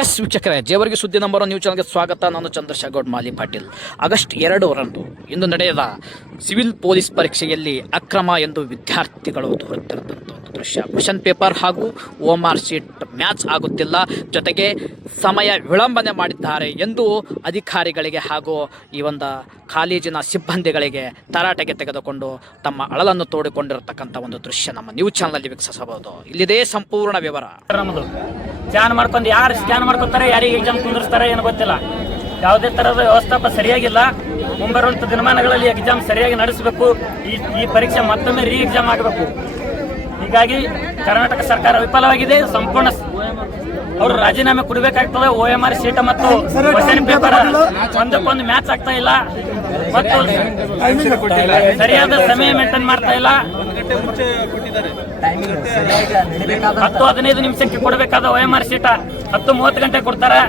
S ವೀಕ್ಷಕರೇ, ಜೇವರ್ಗಿ ಸುದ್ದಿ number 1 news ಚಾನಲ್ಗೆ ಸ್ವಾಗತ. ನಾನು ಚಂದ್ರಶೇಖರ್ ಮಾಲಿ ಪಾಟೀಲ್. ಆಗಸ್ಟ್ 2ರಂದು ಇಂದು ನಡೆದ ಸಿವಿಲ್ ಪೊಲೀಸ್ ಪರೀಕ್ಷೆಯಲ್ಲಿ ಅಕ್ರಮ ಎಂದು ವಿದ್ಯಾರ್ಥಿಗಳು ತೋರುತ್ತಿರುವಂಥ ಒಂದು ದೃಶ್ಯ. ಕ್ವಶನ್ ಪೇಪರ್ ಹಾಗೂ OMR ಶೀಟ್ ಮ್ಯಾಚ್ ಆಗುತ್ತಿಲ್ಲ, ಜೊತೆಗೆ ಸಮಯ ವಿಳಂಬನೆ ಮಾಡಿದ್ದಾರೆ ಎಂದು ಅಧಿಕಾರಿಗಳಿಗೆ ಹಾಗೂ ಈ ಒಂದು ಕಾಲೇಜಿನ ಸಿಬ್ಬಂದಿಗಳಿಗೆ ತರಾಟೆಗೆ ತೆಗೆದುಕೊಂಡು ತಮ್ಮ ಅಳಲನ್ನು ತೋಡಿಕೊಂಡಿರತಕ್ಕಂಥ ಒಂದು ದೃಶ್ಯ ನಮ್ಮ ನ್ಯೂಸ್ ಚಾನಲಲ್ಲಿ ವೀಕ್ಷಿಸಬಹುದು. ಇಲ್ಲಿದೆ ಸಂಪೂರ್ಣ ವಿವರ. ಸ್ಕ್ಯಾನ್ ಮಾಡ್ಕೊಂಡು ಯಾರು ಸ್ಕ್ಯಾನ್ ಮಾಡ್ಕೊತಾರೆ, ಯಾರಿಗೆ ಎಕ್ಸಾಮ್ ಕುಂದಿರ್ಸ್ತಾರೆ ಏನು ಗೊತ್ತಿಲ್ಲ. ಯಾವುದೇ ತರಹದ ವ್ಯವಸ್ಥಾಪ ಸರಿಯಾಗಿಲ್ಲ. ಮುಂಬರುವಂಥ ದಿನಮಾನಗಳಲ್ಲಿ ಎಕ್ಸಾಮ್ ಸರಿಯಾಗಿ ನಡೆಸಬೇಕು. ಈ ಪರೀಕ್ಷೆ ಮತ್ತೊಮ್ಮೆ ರೀ ಎಕ್ಸಾಮ್ ಆಗಬೇಕು. ಹೀಗಾಗಿ ಕರ್ನಾಟಕ ಸರ್ಕಾರ ವಿಫಲವಾಗಿದೆ. ಸಂಪೂರ್ಣ ಅವರು ರಾಜೀನಾಮೆ ಕೊಡಬೇಕಾಗ್ತದೆ. OMR ಶೀಟ್ ಮತ್ತು ಕ್ವಶನ್ ಪೇಪರ್ ಒಂದಕ್ಕೊಂದು ಮ್ಯಾಚ್ ಆಗ್ತಾ ಇಲ್ಲ ಮತ್ತು ಸರಿಯಾದ ಸಮಯ ಮೇಂಟೈನ್ ಮಾಡ್ತಾ ಇಲ್ಲ. 10-15 ನಿಮಿಷಕ್ಕೆ ಕೊಡಬೇಕಾದ OMR ಶೀಟ 10-30 ಗಂಟೆ ಕೊಡ್ತಾರೆ.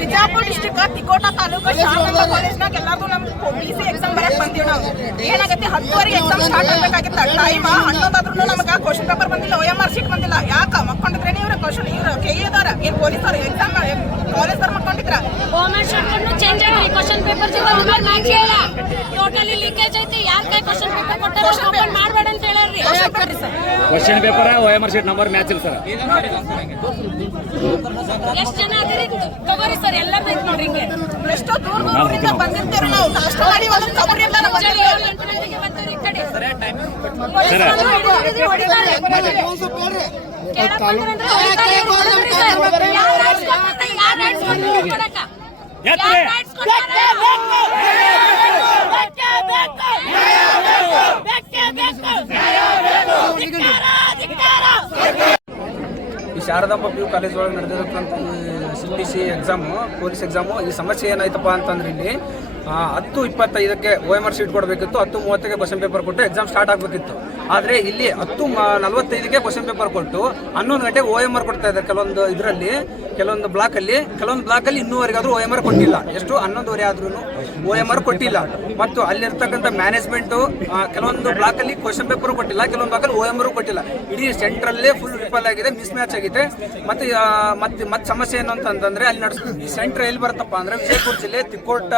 ಬಿಜಾಪುರ ಡಿಸ್ಟ್ರಿಕ್ಟ್ ತಿಕೋಟ ತಾಲೂಕು ಶಾರದಾ ಕಾಲೇಜ್ನಾಗ ಎಲ್ಲಾರ್ಗು ನಮ್ PC ಎಕ್ಸಾಮ್ ಬರಕ್ ಬಂದೀವಿ. ನಾವು ಏನಾಗೈತಿ 10ವರೆಗೆ ಎಕ್ಸಾಮ್ ಸ್ಟಾರ್ಟ್ ಆಗ್ಬೇಕಾಗಿತ್ತ. ಟೈಮ್ 11 ನಮಗ ಕ್ವಶನ್ ಪೇಪರ್ ಬಂದಿಲ್ಲ, OMR ಶೀಟ್ ಬಂದಿಲ್ಲ. ಯಾಕ ಮಕ್ಕೊಂಡಿದ್ರೆ ಇವ್ರ ಕ್ವಶನ್ ಇವ್ರ ಕೆಇದಾರ ಏನ್ ಪೊಲೀಸರು ಎಕ್ಸಾಮ್ ಕಾಲೇಜ್ದಾರ ಮಕ್ಕೊಂಡಿದ್ರ. OMR ಶೀಟ್ ಚೇಂಜ್ ಆಗಿ ಕ್ವಶನ್ ಪೇಪರ್ ಮ್ಯಾಚ್ ಇಲ್ಲ. ಟೋಟಲಿ ಲೀಕೇಜ್ ಐತಿ. ಯಾರ್ ಕೈ ಕ್ವಶನ್ ಪೇಪರ್ ಕೊಟ್ಟಾರ ಓಪನ್ ಮಾಡಬೇಡ ಅಂತ ಹೇಳ್ರಿ. Question paper OMR sheet number match ಇಲ್ಲ ಸರ್. ಎಷ್ಟು ಜನ ಅದರಿ ತಗೋರಿ ಸರ್, ಎಲ್ಲರೂ ಐತಿ ನೋಡ್ರಿ. ಹಿಂಗೆ ಎಷ್ಟೋ ದೂರದಿಂದ ಬಂದಿರ್ತೀವಿ ನಾವು. ನಾಷ್ಟ ಮಾಡಿ ಒಂದು ಕಬರಿಲ್ಲ ನಮ್ಮ 7-8 ಗಂಟೆಗೆ ಬರ್ತೀರಿ. ಈ ಕಡೆ ಈ ಶಾರದಾಂಬ PU ಕಾಲೇಜ್ ಒಳಗೆ ನಡೆದಿರತಕ್ಕಂಥ CPC ಎಕ್ಸಾಮು, ಪೊಲೀಸ್ ಎಕ್ಸಾಮು, ಈ ಸಮಸ್ಯೆ ಏನಾಯ್ತಪ್ಪ ಅಂತಂದ್ರೆ ಇಲ್ಲಿ 10:25ಕ್ಕೆ OMR ಶೀಟ್ ಕೊಡಬೇಕಿತ್ತು. 10:30ಕ್ಕೆ ಕ್ವಶನ್ ಪೇಪರ್ ಕೊಟ್ಟು ಎಕ್ಸಾಮ್ ಸ್ಟಾರ್ಟ್ ಆಗಬೇಕಿತ್ತು. ಆದರೆ ಇಲ್ಲಿ 10:45ಕ್ಕೆ ಕ್ವಶನ್ ಪೇಪರ್ ಕೊಟ್ಟು 11 ಗಂಟೆಗೆ OMR ಕೊಡ್ತಾ ಇದ್ದಾರೆ. ಕೆಲವೊಂದು ಬ್ಲಾಕಲ್ಲಿ ಇನ್ನೂವರೆಗಾದ್ರೂ OMR ಕೊಟ್ಟಿಲ್ಲ. ಎಷ್ಟು 11:30 ಆದ್ರೂ OMR ಕೊಟ್ಟಿಲ್ಲ. ಮತ್ತು ಅಲ್ಲಿರ್ತಕ್ಕಂಥ ಮ್ಯಾನೇಜ್ಮೆಂಟು ಕೆಲವೊಂದು ಬ್ಲಾಕಲ್ಲಿ ಕ್ವಶನ್ ಪೇಪರ್ ಕೊಟ್ಟಿಲ್ಲ, ಕೆಲವೊಂದು ಬ್ಲಾಕಲ್ಲಿ OMR ಕೊಟ್ಟಿಲ್ಲ. ಇಡೀ ಸೆಂಟ್ರಲ್ಲೇ ಫುಲ್ ವಿಫಲ ಆಗಿದೆ, ಮಿಸ್ ಮ್ಯಾಚ್ ಆಗಿದೆ. ಮತ್ತೆ ಸಮಸ್ಯೆ ಏನು ಅಂತಂದ್ರೆ ಅಲ್ಲಿ ಈ ಸೆಂಟ್ರ್ ಎಲ್ಲಿ ಬರುತ್ತಪ್ಪ ಅಂದ್ರೆ ವಿಜಯಪುರ ಜಿಲ್ಲೆ ತಿಕೋಟ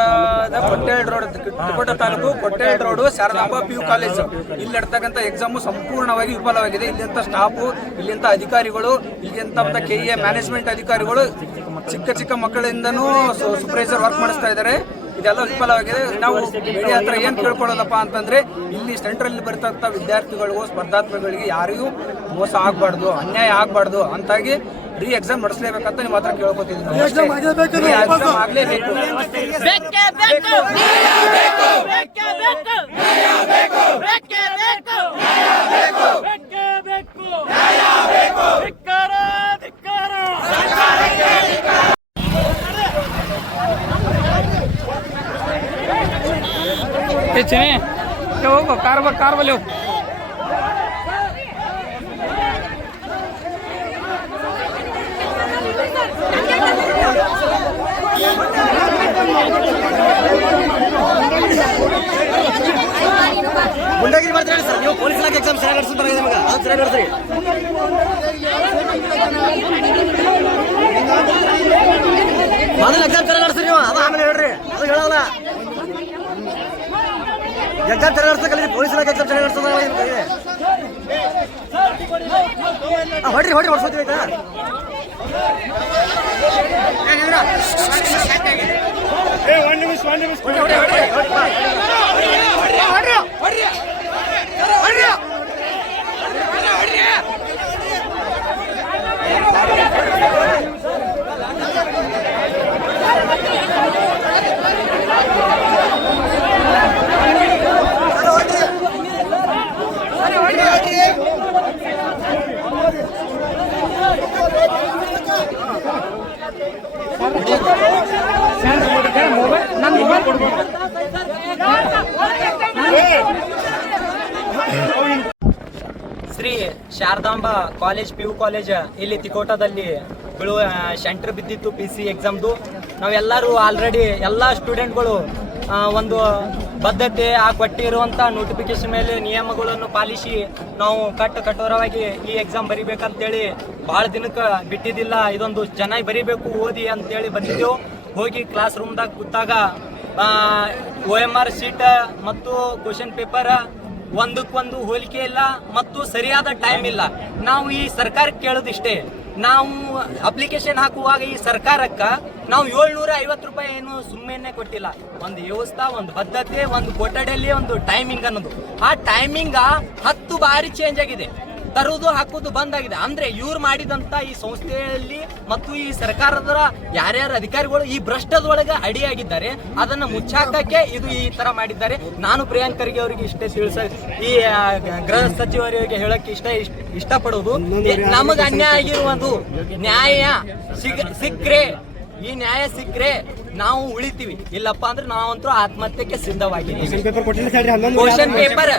ತಾಲೂಕು ಕೊಟ್ಟೇಳ್ ರೋಡ್ ಶಾರದಾಂಬ PU ಕಾಲೇಜ್. ಇಲ್ಲಿ ನಡ್ತಕ್ಕಂಥ ಎಕ್ಸಾಮು ಸಂಪೂರ್ಣವಾಗಿ ವಿಫಲವಾಗಿದೆ. ಇಲ್ಲಿಂತ ಸ್ಟಾಫು, ಇಲ್ಲಿಂತ ಅಧಿಕಾರಿಗಳು, ಇಲ್ಲಿಂತ KE ಮ್ಯಾನೇಜ್ಮೆಂಟ್ ಅಧಿಕಾರಿಗಳು ಚಿಕ್ಕ ಮಕ್ಕಳಿಂದನೂ ಸೂಪರ್ವೈಸರ್ ವರ್ಕ್ ಮಾಡಿಸ್ತಾ ಇದ್ದಾರೆ. ಇದೆಲ್ಲ ವಿಫಲವಾಗಿದೆ. ನಾವು ಮೀಡಿಯಾ ಹತ್ರ ಏನ್ ಕೇಳ್ಕೊಳ್ಳೋದಪ್ಪ ಅಂತಂದ್ರೆ ಇಲ್ಲಿ ಸೆಂಟ್ರಲ್ಲಿ ಬರ್ತಕ್ಕಂಥ ವಿದ್ಯಾರ್ಥಿಗಳಿಗೂ ಸ್ಪರ್ಧಾತ್ಮಕಗಳಿಗೆ ಯಾರಿಗೂ ಮೋಸ ಆಗ್ಬಾರ್ದು, ಅನ್ಯಾಯ ಆಗ್ಬಾರ್ದು ಅಂತಾಗಿ ರೀ ಎಕ್ಸಾಮ್ ನಡೆಸಲೇಬೇಕಂತ ನಿಮ್ಮ ಹತ್ರ ಕೇಳ್ಕೊತಿದ್ದೀನಿ. ಎಕ್ಸಾಮ್ ಆಗ್ಲೇಬೇಕು. ಹೋಗು ಕಾರ್ ಬಲ್ಲಿ ಹೋಗು. ಗುಂಡಾಗಿರಿ ಮಾಡ್ತಾರೆ ಸರ್ ನೀವು. ಪೊಲೀಸ್ ಇಲಾಖೆ ಎಕ್ಸಾಮ್ ಸರಿಯಾಗಿ ನಡೆಸ್ತಾರೆ ನಿಮಗೆ, ಅದು ಸರಿಯಾಗಿ ನಡೆಸ್ರಿ. ಮೊದಲು ಎಕ್ಸಾಮ್ ಸರಿಯಾಗಿ ನಡೆಸ್ರಿ ನೀವು, ಅದು ಆಮೇಲೆ ಹೇಳ್ರಿ. ಅದು ಹೇಳಲ್ಲ. ಎಕ್ಸಾಮ್ ಸರಿಯಾಗಿ ನಡೆಸಬೇಕಲ್ಲ, ಪೊಲೀಸ್ ಇಲಾಖೆ ಎಕ್ಸಾಮ್ ಸರಿಯಾಗಿ ನಡೆಸೋದಲ್ಲ. ಹೊಡ್ರಿ ಹೊಡ್ಸೋತೀವಿ ಆಯ್ತಾ. Shri Sharadamba college PU college ಇಲ್ಲಿ ತಿಕೋಟದಲ್ಲಿ ಬೀಳುವ ಸೆಂಟರ್ ಬಿದ್ದಿತ್ತು PC ಎಕ್ಸಾಮ್ದು. ನಾವೆಲ್ಲರೂ ಆಲ್ರೆಡಿ ಎಲ್ಲ ಸ್ಟೂಡೆಂಟ್ಗಳು ಒಂದು ಬದ್ಧತೆ ಆ ಕೊಟ್ಟಿರುವಂತ ನೋಟಿಫಿಕೇಶನ್ ಮೇಲೆ ನಿಯಮಗಳನ್ನು ಪಾಲಿಸಿ ನಾವು ಕಠೋರವಾಗಿ ಈ ಎಕ್ಸಾಮ್ ಬರಿಬೇಕಂತೇಳಿ ಬಹಳ ದಿನಕ್ಕೆ ಬಿಟ್ಟಿದ್ದಿಲ್ಲ. ಇದೊಂದು ಚೆನ್ನಾಗಿ ಬರಿಬೇಕು ಓದಿ ಅಂತೇಳಿ ಬಂದಿದ್ದೆವು. ಹೋಗಿ ಕ್ಲಾಸ್ ರೂಮ್ದಾಗ ಕೂತಾಗ OMR ಶೀಟ್ ಮತ್ತು ಕ್ವಶನ್ ಪೇಪರ್ ಒಂದಕ್ಕೊಂದು ಹೋಲಿಕೆ ಇಲ್ಲ ಮತ್ತು ಸರಿಯಾದ ಟೈಮ್ ಇಲ್ಲ. ನಾವು ಈ ಸರ್ಕಾರಕ್ಕೆ ಕೇಳೋದಿಷ್ಟೇ, ನಾವು ಅಪ್ಲಿಕೇಶನ್ ಹಾಕುವಾಗ ಈ ಸರ್ಕಾರಕ್ಕ ನಾವು 750 ರೂಪಾಯಿ ಏನು ಸುಮ್ಮನೆ ಕೊಟ್ಟಿಲ್ಲ. ಒಂದು ವ್ಯವಸ್ಥೆ, ಒಂದು ಬದ್ಧತೆ, ಒಂದು ಕೊಠಡಿಯಲ್ಲಿ ಒಂದು ಟೈಮಿಂಗ್ ಅನ್ನೋದು. ಆ ಟೈಮಿಂಗ್ 10 ಬಾರಿ ಚೇಂಜ್ ಆಗಿದೆ. ತರುವುದು ಹಾಕುವುದು ಬಂದಾಗಿದೆ. ಅಂದ್ರೆ ಇವ್ರು ಮಾಡಿದಂತ ಈ ಸಂಸ್ಥೆಯಲ್ಲಿ ಮತ್ತು ಈ ಸರ್ಕಾರದ ಯಾರ್ಯಾರು ಅಧಿಕಾರಿಗಳು ಈ ಭ್ರಷ್ಟದೊಳಗೆ ಅಡಿಯಾಗಿದ್ದಾರೆ, ಅದನ್ನ ಮುಚ್ಚಾಕಕ್ಕೆ ಇದು ಈ ತರ ಮಾಡಿದ್ದಾರೆ. ನಾನು ಪ್ರಿಯಾಂಕ್ ಖರ್ಗೆ ಅವರಿಗೆ ಇಷ್ಟೇ ಈ ಗೃಹ ಸಚಿವರಿಗೆ ಹೇಳಕ್ಕೆ ಇಷ್ಟಪಡುವುದು, ನಮಗೆ ಅನ್ಯಾಯ ಆಗಿರುವುದು ನ್ಯಾಯ ಸಿಕ್ಕ್ರೆ, ಈ ನ್ಯಾಯ ಸಿಕ್ಕ್ರೆ ನಾವು ಉಳಿತೀವಿ, ಇಲ್ಲಪ್ಪ ಅಂದ್ರೆ ನಾವಂತೂ ಆತ್ಮಹತ್ಯೆಗೆ ಸಿದ್ಧವಾಗಿದ್ದೀವಿ. ಕ್ವಶನ್ ಪೇಪರ್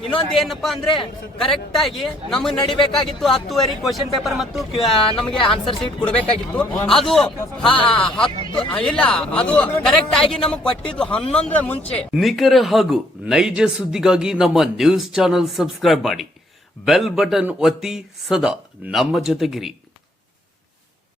ಇನ್ನೊಂದು ಏನಪ್ಪಾ ಅಂದ್ರೆ ಕರೆಕ್ಟ್ ಆಗಿ ನಮಗೆ ನಡಿಬೇಕಾಗಿತ್ತು 10:30 ಕ್ವಶನ್ ಪೇಪರ್ ಮತ್ತು ನಮಗೆ ಆನ್ಸರ್ ಶೀಟ್ ಕೊಡ್ಬೇಕಾಗಿತ್ತು. ಅದು 10 ಇಲ್ಲ, ಅದು ಕರೆಕ್ಟ್ ಆಗಿ ನಮಗೆ ಕೊಟ್ಟಿದ್ದು 11 ಮುಂಚೆ. ನಿಖರ ಹಾಗೂ ನೈಜ ಸುದ್ದಿಗಾಗಿ ನಮ್ಮ ನ್ಯೂಸ್ ಚಾನೆಲ್ ಸಬ್ಸ್ಕ್ರೈಬ್ ಮಾಡಿ, ಬೆಲ್ ಬಟನ್ ಒತ್ತಿ ಸದಾ ನಮ್ಮ ಜೊತೆಗಿರಿ.